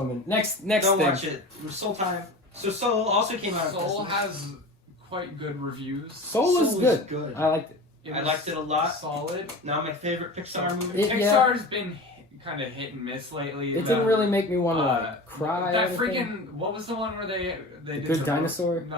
woman. Next Don't thing. watch it. Soul time. So Soul also came out. Soul has quite good reviews. Soul is good. I liked it. I liked it a lot. Solid. Not my favorite Pixar movie. Pixar's been kind of hit and miss lately. It didn't really make me want to cry. That freaking what was the one where they did Good Dinosaur? No,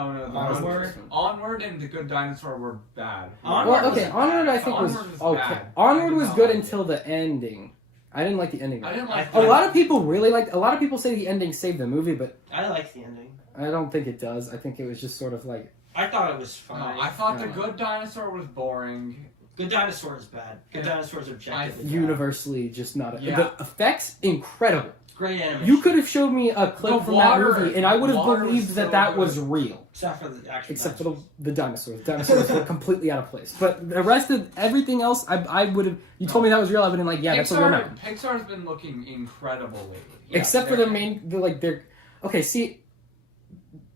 Onward and The Good Dinosaur were bad. Onward Onward I think was okay. Bad. Onward was good until the ending. I didn't like the ending. I didn't like a lot of people really liked. A lot of people say the ending saved the movie, but I like the ending. I don't think it does. I think it was just sort of like. I thought it was fine. No, I thought The Good Dinosaur was boring. Good Dinosaur is bad. Good Dinosaur is objectively bad. Universally just not. The effects incredible. Great animation. You could have showed me a clip from that movie, and I would have believed that was real. Except for the actual. Except for the dinosaurs. The dinosaurs were completely out of place. But the rest of everything else, I would have. You told me that was real. I would have been like, yeah, that's a real mountain. Pixar's been looking incredible lately. Yeah, except for their. Okay, see,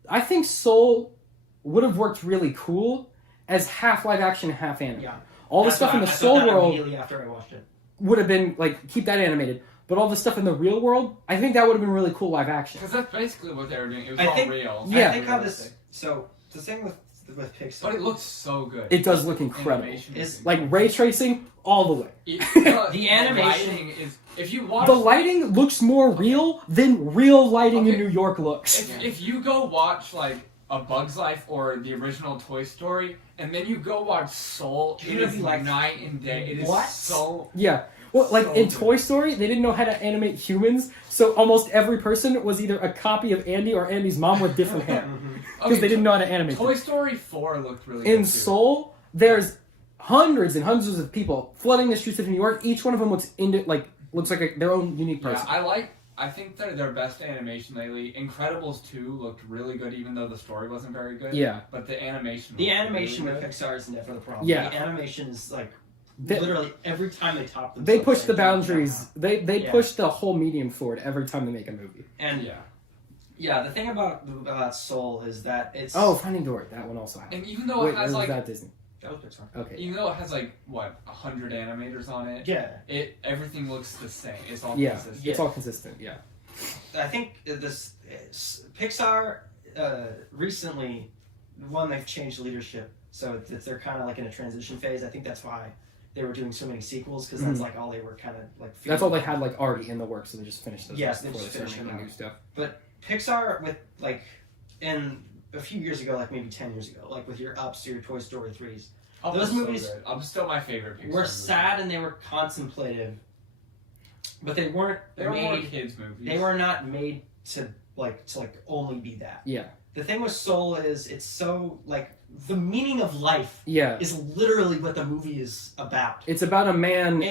I think Soul would have worked really cool as half live action, half animated. Yeah. All the stuff in the Soul world immediately after I watched it would have been like keep that animated. But all the stuff in the real world, I think that would have been really cool live action. Because that's basically what they were doing. It was all real. Yeah. I think how this. So the thing with Pixar, but it looks so good. It does look incredible. Is like ray tracing all the way. The animation is. If you watch the lighting looks more real than real lighting in New York looks. If you go watch like A Bug's Life or the original Toy Story, and then you go watch Soul, it is like night and day. It is so Well, like so in good. Toy Story, they didn't know how to animate humans, so almost every person was either a copy of Andy or Andy's mom with different hair. Because they didn't know how to animate Toy them. Story 4 looked really good. In Soul, there's hundreds and hundreds of people flooding the streets of New York. Each one of them looks like their own unique person. Yeah, I think they're their best animation lately. Incredibles 2 looked really good, even though the story wasn't very good. Yeah. But the animation with good. Pixar is never the problem. Yeah. The animation is like literally every time they top them. They push the boundaries. They push the whole medium forward every time they make a movie. And yeah, the thing about Soul is that it's Finding Dory. That one also happened. And even though it has like that Disney. That was Pixar. Okay. Even though it has like 100 animators on it. Yeah. Everything looks the same. It's all consistent. It's all consistent. Yeah. I think Pixar recently, they've changed leadership, so they're kind of like in a transition phase. I think that's why they were doing so many sequels, because that's like all they were kind of like. That's all they had like already in the works, so they just finished those. Yes, they just finished making new stuff. But Pixar with like in a few years ago, like maybe 10 years ago, like with your Ups, your Toy Story 3s, those movies still my favorite. Pixar were movie. sad and they were contemplative, but they weren't. They were more kids movies. They were not made to only be that. Yeah. The thing with Soul is it's so like the meaning of life. Yeah. Is literally what the movie is about. It's about a man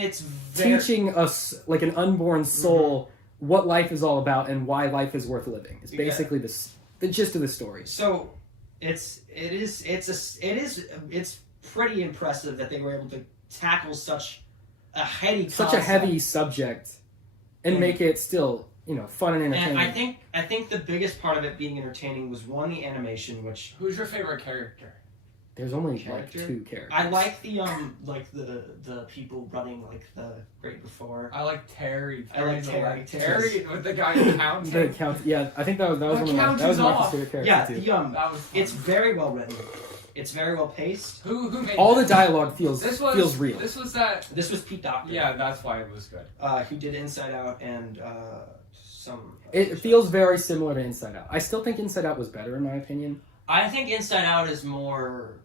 teaching us like an unborn soul what life is all about and why life is worth living. It's basically the gist of the story. So it's pretty impressive that they were able to tackle such a heady subject and make it still fun and entertaining. And I think the biggest part of it being entertaining was the animation, which who's your favorite character? There's only like 2 characters. I like the people running like the Great Before. I like Terry. I like Terry. Terry with the guy who counts. Yeah, I think that was one of my favorite characters too. Yeah, it's very well written. It's very well paced. Who made all the dialogue feels real. This was Pete Docter. Yeah, that's why it was good. He did Inside Out and some. It feels very similar to Inside Out. I still think Inside Out was better in my opinion. I think Inside Out is more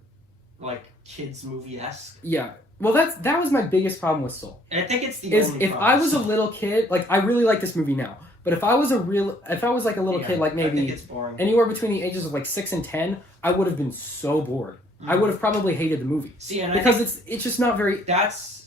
like kids movie-esque. Yeah. Well, that was my biggest problem with Soul. And I think it's the only if I was a little kid, like I really like this movie now, but if I was like a little kid, like maybe anywhere between the ages of like 6 and 10, I would have been so bored. I would have probably hated the movie. Because it's just not very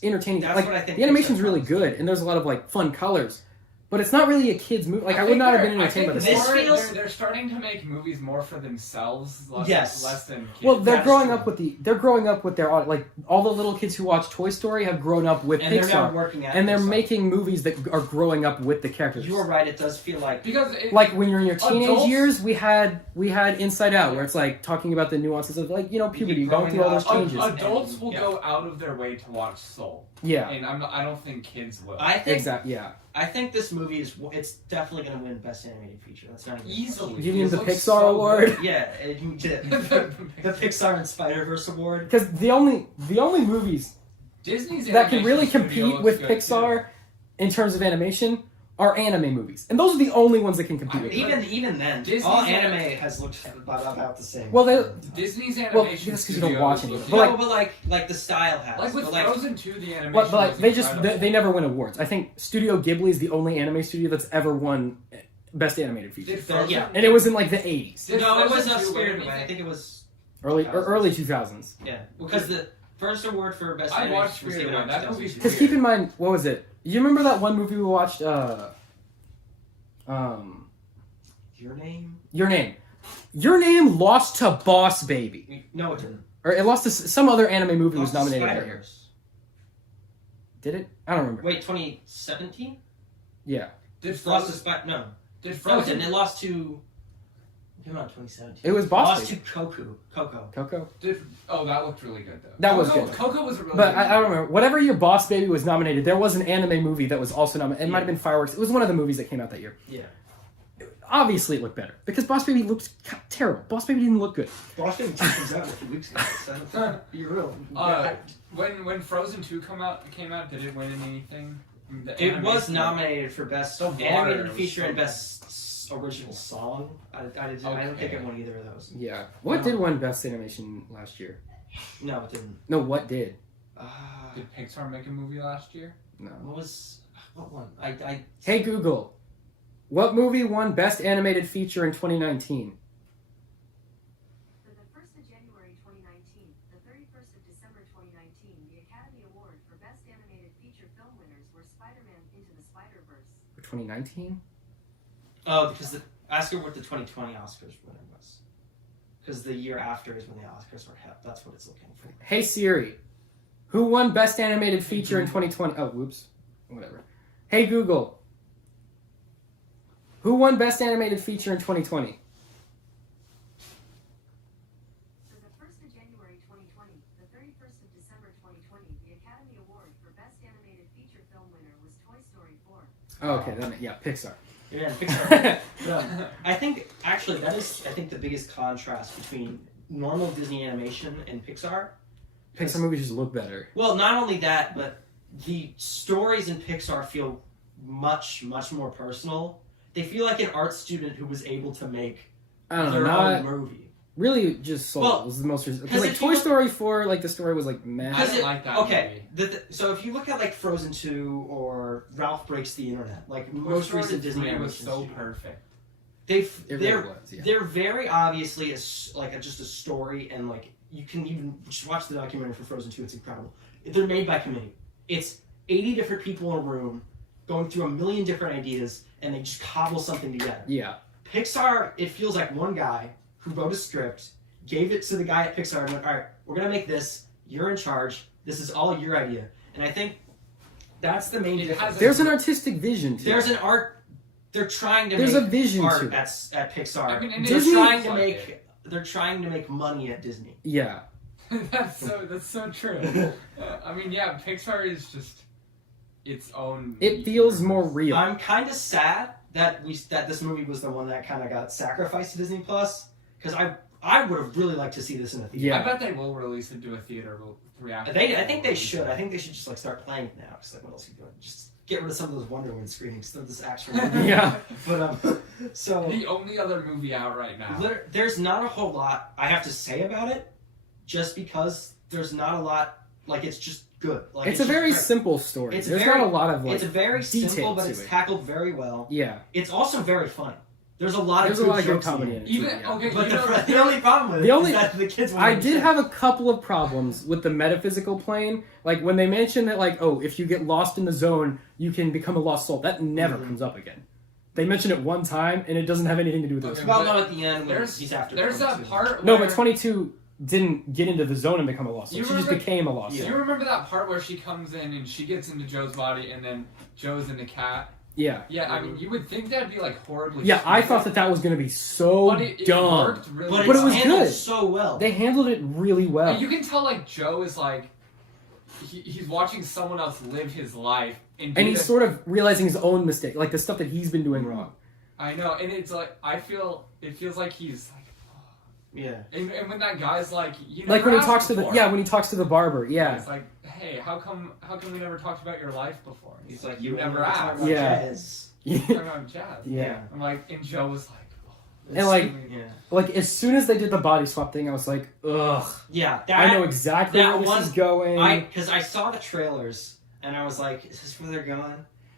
entertaining. That's what I think. The animation's really good, and there's a lot of like fun colors. But it's not really a kid's movie. Like I would not have been entertained by this. They're starting to make movies more for themselves, less than kids. Well, they're growing up with their like all the little kids who watch Toy Story have grown up with Pixar, and they're making movies that are growing up with the characters. You are right. It does feel like like when you're in your teenage years, we had Inside Out, where it's like talking about the nuances of like puberty, going through all those changes. Adults will go out of their way to watch Soul. Yeah, and I don't think kids will. I think exactly. Yeah. I think this movie it's definitely going to win Best Animated Feature. That's not easily. You mean the Pixar award? Yeah, you did. The Pixar and Spider-Verse award. Because the only movies Disney's that can really compete with Pixar in terms of animation are anime movies, and those are the only ones that can compete. with Even then, Disney's all anime has looked about the same. Well, Disney's animation. Well, that's because you don't watch it. But like the style has. Like with Frozen 2, the animation. But like they never win awards. I think Studio Ghibli is the only anime studio that's ever won Best Animated Feature. Yeah, and it was in like the 80s. No, it was not Spirited Away. I think it was early 2000s. Yeah, because the first award for Best Animated. I watched Spirited Away. That movie's because keep in mind, what was it? You remember that one movie we watched? Your Name. Your Name lost to Boss Baby. No, it didn't. Or it lost to some other anime movie was nominated that year. Did it? I don't remember. Wait, 2017? Yeah. Did Frozen? No. Did Frozen? No, it didn't. It lost to. Came out in 2017. It was Boss Baby. Lost to Coco. Coco. That looked really good though. That was good. Coco was really good. But I don't remember. Whatever year Boss Baby was nominated, there was an anime movie that was also nominated. It might have been Fireworks. It was one of the movies that came out that year. Yeah. Obviously, it looked better because Boss Baby looked terrible. Boss Baby didn't look good. Boss Baby 2 comes out a few weeks ago. So you're real. When Frozen 2 came out, did it win anything? It was nominated for Best Animated Feature and Best Original Song. I don't think it won either of those. Yeah. What did win Best Animation last year? No, it didn't. No, what did? Did Pixar make a movie last year? No. What one? Hey Google, what movie won Best Animated Feature in 2019? For the 1st of January 2019, the 31st of December 2019, the Academy Award for Best Animated Feature film winners were Spider-Man Into the Spider-Verse. For 2019? Oh, because ask her what the 2020 Oscars winner was. Because the year after is when the Oscars were held. That's what it's looking for. Hey Siri, who won Best Animated Feature in 2020? Oh, whoops. Whatever. Hey Google, who won Best Animated Feature in 2020? For the 1st of January 2020, the 31st of December 2020, the Academy Award for Best Animated Feature film winner was Toy Story 4. Oh, okay, then yeah, Pixar. Yeah, Pixar. I think actually that is the biggest contrast between normal Disney animation and Pixar. Pixar movies just look better. Well, not only that, but the stories in Pixar feel much more personal. They feel like an art student who was able to make their own movie. Really, just Soul was the most. Because like Toy Story 4, like the story was like meh. I didn't like that. Okay, so if you look at like Frozen 2 or Ralph Breaks the Internet, like most recent Disney animation, was so perfect. They're very obviously just a story, and like you can even just watch the documentary for Frozen 2. It's incredible. They're made by committee. It's 80 different people in a room going through a million different ideas, and they just cobble something together. Yeah. Pixar, it feels like one guy who wrote a script, gave it to the guy at Pixar, and went, all right, we're going to make this. You're in charge. This is all your idea. And I think that's the main difference. There's an artistic vision to There's an art. They're trying to There's make a vision art to at Pixar. I mean, they're trying to make money at Disney. Yeah. that's so true. I mean, yeah, Pixar is just its own. It feels more real. I'm kind of sad that this movie was the one that kind of got sacrificed to Disney Plus, because I would have really liked to see this in a theater. Yeah. I bet they will release it to a theater reaction. I think they should. I think they should just like start playing it now. Because like, what else are you doing? Just get rid of some of those Wonder Woman screenings. So this actual movie. Yeah. But so the only other movie out right now. There's not a whole lot I have to say about it, just because there's not a lot. Like it's just good. Like it's a very simple story. There's not a lot of like. It's very simple, but it's tackled very well. Yeah. It's also very funny. There's a lot of good comedy in it. Even okay, but the only problem with it is that the kids. I did have a couple of problems with the metaphysical plane. Like when they mentioned that, like, oh, if you get lost in the zone, you can become a lost soul. That never comes up again. They mention it one time, and it doesn't have anything to do with it. Well, no, at the end, he's after. There's that part. No, but 22 didn't get into the zone and become a lost soul. She just became a lost soul. You remember that part where she comes in and she gets into Joe's body, and then Joe's in the cat. Yeah. Yeah, I mean, you would think that'd be like horribly. Yeah, I thought that was going to be so dumb. Really but it was good. So well. They handled it really well. And you can tell like Joe is like he's watching someone else live his life, and he's sort of realizing his own mistake, like the stuff that he's been doing wrong. I know, and it's like it feels like he's like. Yeah, and when that guy's like, like when he talks to when he talks to the barber, it's like, hey, how come we never talked about your life before? He's like, you never asked. Talking about jazz. Talking about jazz. Yeah. I'm like, and Joe was like, and like as soon as they did the body swap thing, I was like, ugh. Yeah, I know exactly where this is going. Because I saw the trailers and I was like, is this where they're going?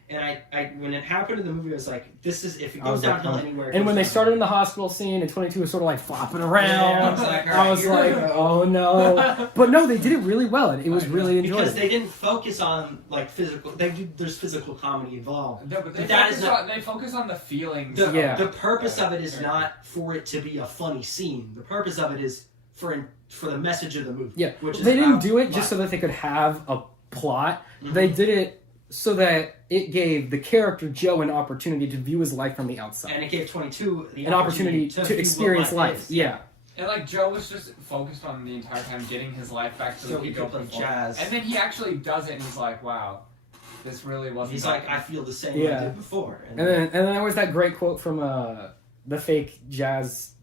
And I when it happened in the movie, I was like, this is, if it goes downhill anywhere. And when they started in the hospital scene and 22 was sort of like flopping around, I was like, oh no. But no, they did it really well, and it was really enjoyable. Because they didn't focus on like physical, there's physical comedy involved. No, but they focus on the feelings. The purpose of it is not for it to be a funny scene. The purpose of it is for the message of the movie. Yeah, which they didn't do it just so that they could have a plot. Mm-hmm. They did it so that it gave the character Joe an opportunity to view his life from the outside. And it gave 22 an opportunity to experience life. Yeah. And like Joe was just focused on the entire time getting his life back so he could play jazz. And then he actually does it and he's like, wow, this really wasn't. He's like, I feel the same way I did before. And then there was that great quote from the fake jazz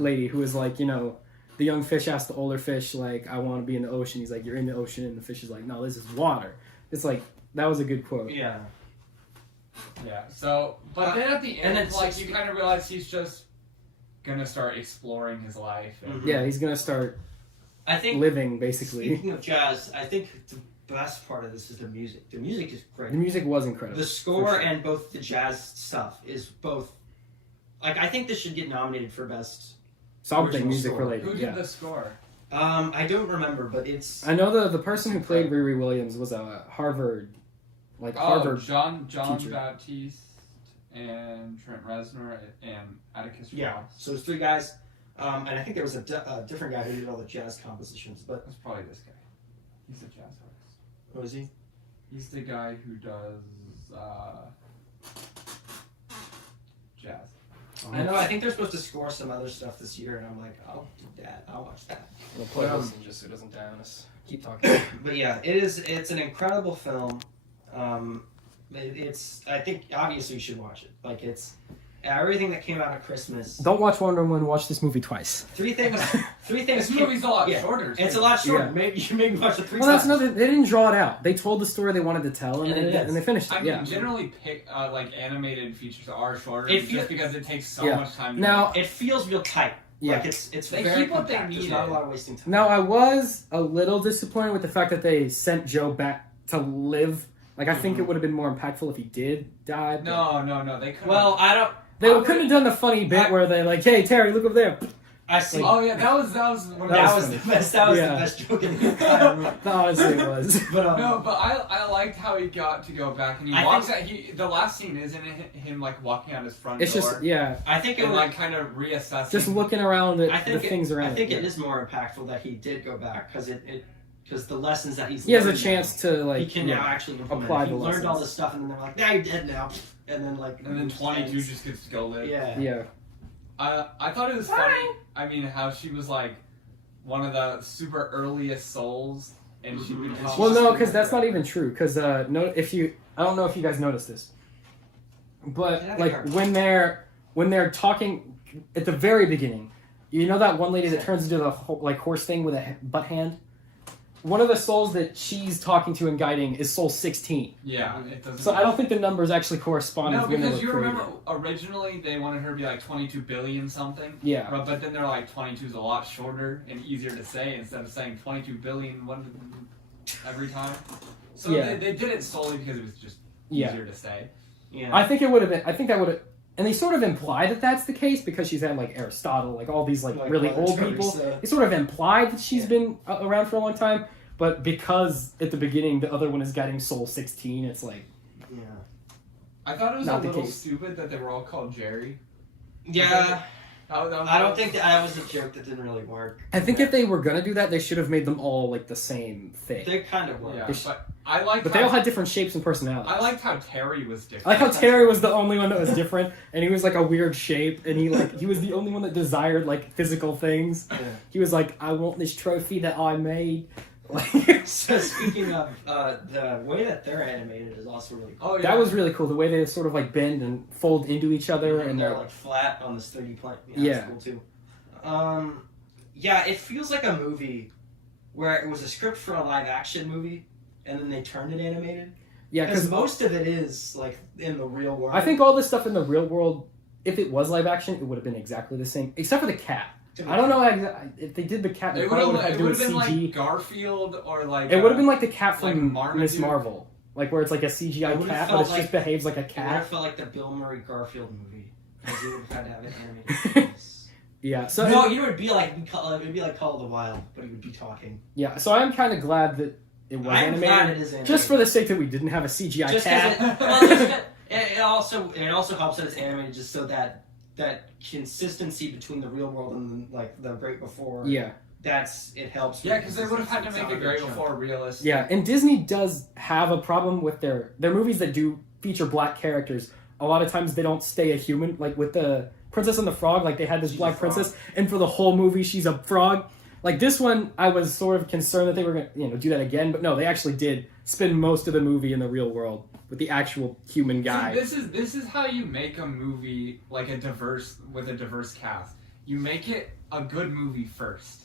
lady who was like, the young fish asked the older fish, like, I want to be in the ocean. He's like, you're in the ocean. And the fish is like, no, this is water. It's like, that was a good quote. Yeah. Yeah. So, but then at the end, like, you kind of realize he's just gonna start exploring his life. And yeah, he's gonna start. Living basically. Speaking of jazz, I think the best part of this is the music. The music is great. The music was incredible. The score and both the jazz stuff is both. Like, I think this should get nominated for best. Something music score. related. Who did the score? I don't remember, but it's. I know the person who played Riri Williams was a Harvard. Harvard John teacher. Baptiste and Trent Reznor and Atticus Ross. Yeah, so there's three guys, and I think there was a different guy who did all the jazz compositions, but that's probably this guy. He's a jazz artist. Oh, is he? He's the guy who does jazz. I know. I think they're supposed to score some other stuff this year, and I'm like, I'll do that. I'll watch that. We'll play this and just so it doesn't die on us. Keep talking. But yeah, it's an incredible film. I think obviously you should watch it. Like, it's everything that came out of Christmas. Don't watch Wonder Woman. Watch this movie twice. Three things. This movie's a lot shorter. It's a lot shorter. Yeah. Maybe you maybe watch the three. Well, that's another. They didn't draw it out. They told the story they wanted to tell, and they finished it. I mean, generally, like animated features are shorter just because it takes so much time. Now it feels real tight. Yeah, like it's they very keep what compact. they need. There's not a lot of wasting time. Now I was a little disappointed with the fact that they sent Joe back to live. Like, I think it would have been more impactful if he did die. No, they couldn't. Well, I don't. They couldn't have done the funny bit where they're like, "Hey, Terry, look over there." I see. Oh yeah, that was the best. That was the best joke in the entire movie. Honestly, it was. But no, but I liked how he got to go back and he walks out. The last scene isn't him like walking out his front door. It's just I think it was like kind of reassessing. Just looking around at the things around. I think it is more impactful that he did go back because the lessons that he has a chance to like he can now actually apply the lessons. He learned all this stuff and then they're like, "Now you're dead now," and then 22 just gets to go live. Yeah. I thought it was funny. I mean, how she was like one of the super earliest souls, and she becomes. Well, no, because that's not even true. Because I don't know if you guys noticed this, but like when they're talking at the very beginning, you know that one lady that turns into the horse thing with a butt hand. One of the souls that she's talking to and guiding is soul 16. Yeah, it doesn't. So I don't think the numbers actually correspond. No, because you remember originally they wanted her to be like 22 billion something. Yeah. But then they're like 22 is a lot shorter and easier to say instead of saying 22 billion every time. So they did it solely because it was just easier to say. Yeah. I think it would have been. I think that would have. And they sort of imply that that's the case because she's had like Aristotle, like all these like really old people. They sort of implied that she's been around for a long time. But because at the beginning the other one is getting Soul 16, it's like... Yeah. I thought it was a little stupid that they were all called Jerry. Yeah. I don't think that was a joke that didn't really work. I think if they were going to do that, they should have made them all like the same thing. They kind of were. Yeah, but I liked But they all had different shapes and personalities. I liked how Terry was different. I like how Terry was the only one that was different, and he was like a weird shape, and he was the only one that desired like physical things. Yeah. He was like, I want this trophy that I made. So speaking of the way that they're animated is also really cool. Oh, yeah. That was really cool. The way they sort of like bend and fold into each other, and they're like flat on this 3D plane. Yeah, that's cool too. Yeah, it feels like a movie where it was a script for a live action movie, and then they turned it animated. Yeah, because most of it is like in the real world. I think all this stuff in the real world, if it was live action, it would have been exactly the same, except for the cat. I don't know if they did the cat. It would have been like Garfield or like. It would have been like the cat from Miss Marvel, like where it's like a CGI cat, but it just behaves like a cat. It would have felt like the Bill Murray Garfield movie, because you would have had to have it animated. Yeah. So no, you would be like it'd be like Call of the Wild, but he would be talking. Yeah. So I'm kind of glad that it was animated. Glad it is animated. Just for the sake that we didn't have a CGI just cat. It also helps that it's animated just so that consistency between the real world and like the Great Before. Yeah. It helps. Yeah, because they would have had to make the Great Before realistic. Yeah, and Disney does have a problem with their movies that do feature black characters. A lot of times they don't stay a human. Like with the Princess and the Frog, like they had this black princess, and for the whole movie she's a frog. Like this one, I was sort of concerned that they were going to do that again, but no, they actually did spend most of the movie in the real world with the actual human guy. See, this is how you make a movie like with a diverse cast. You make it a good movie first,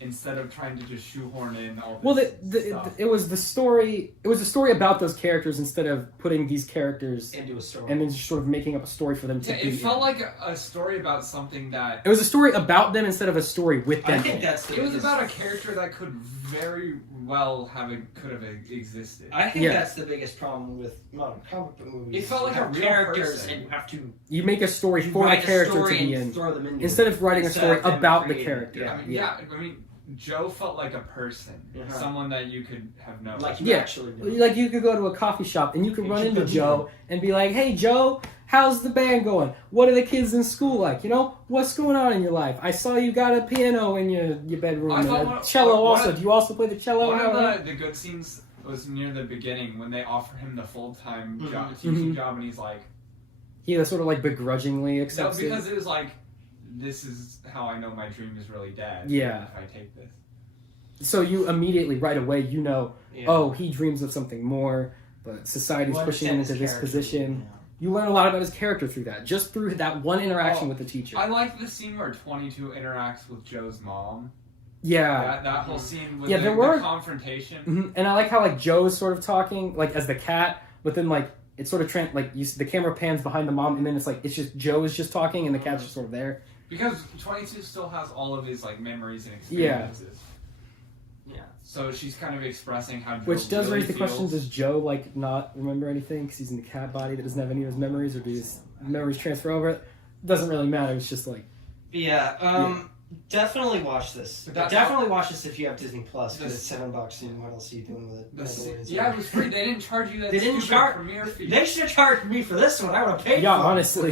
instead of trying to just shoehorn in all this stuff. It was the story. It was a story about those characters instead of putting these characters into a story and then just sort of making up a story for them to be. It felt like a story about something that. It was a story about them instead of a story with them. I think it was about a character that could very well have existed. I think that's the biggest problem with modern comic book movies. It felt like a real characters, person. and you have to. You make a story for the character to be in, throw them into instead of writing a story about the character. I mean, Joe felt like a person, someone that you could have known. Like you actually know. Like you could go to a coffee shop and you could run into Joe and be like, "Hey Joe, how's the band going? What are the kids in school like? What's going on in your life? I saw you got a piano in your bedroom and a cello also. Do you also play the cello?" One of the good scenes was near the beginning when they offer him the full-time teaching job, and he's like... He sort of like begrudgingly accepts it. No, because it was like, this is how I know my dream is really dead. Yeah. If I take this. So you immediately, right away, oh, he dreams of something more, but society's pushing him into this position. Yeah. You learn a lot about his character through that, just through that one interaction with the teacher. I like the scene where 22 interacts with Joe's mom. Yeah. That whole scene with the confrontation. Mm-hmm. And I like how like Joe is sort of talking, like as the cat, but then like it's sort of the camera pans behind the mom, and then it's just Joe is just talking, and the cat's just sort of there. Because 22 still has all of his like memories and experiences. Yeah. So she's kind of expressing how Joe Which does really raise the question: does Joe like not remember anything because he's in the cat body that doesn't have any of his memories, or do his memories transfer over? It doesn't really matter. It's just like definitely watch this. Definitely watch this if you have Disney Plus because it's $7 and what else are you doing with it? It was free. They didn't charge you that. They didn't charge. Premiere fee. They should have charged me for this one. I would have paid. Yeah, honestly.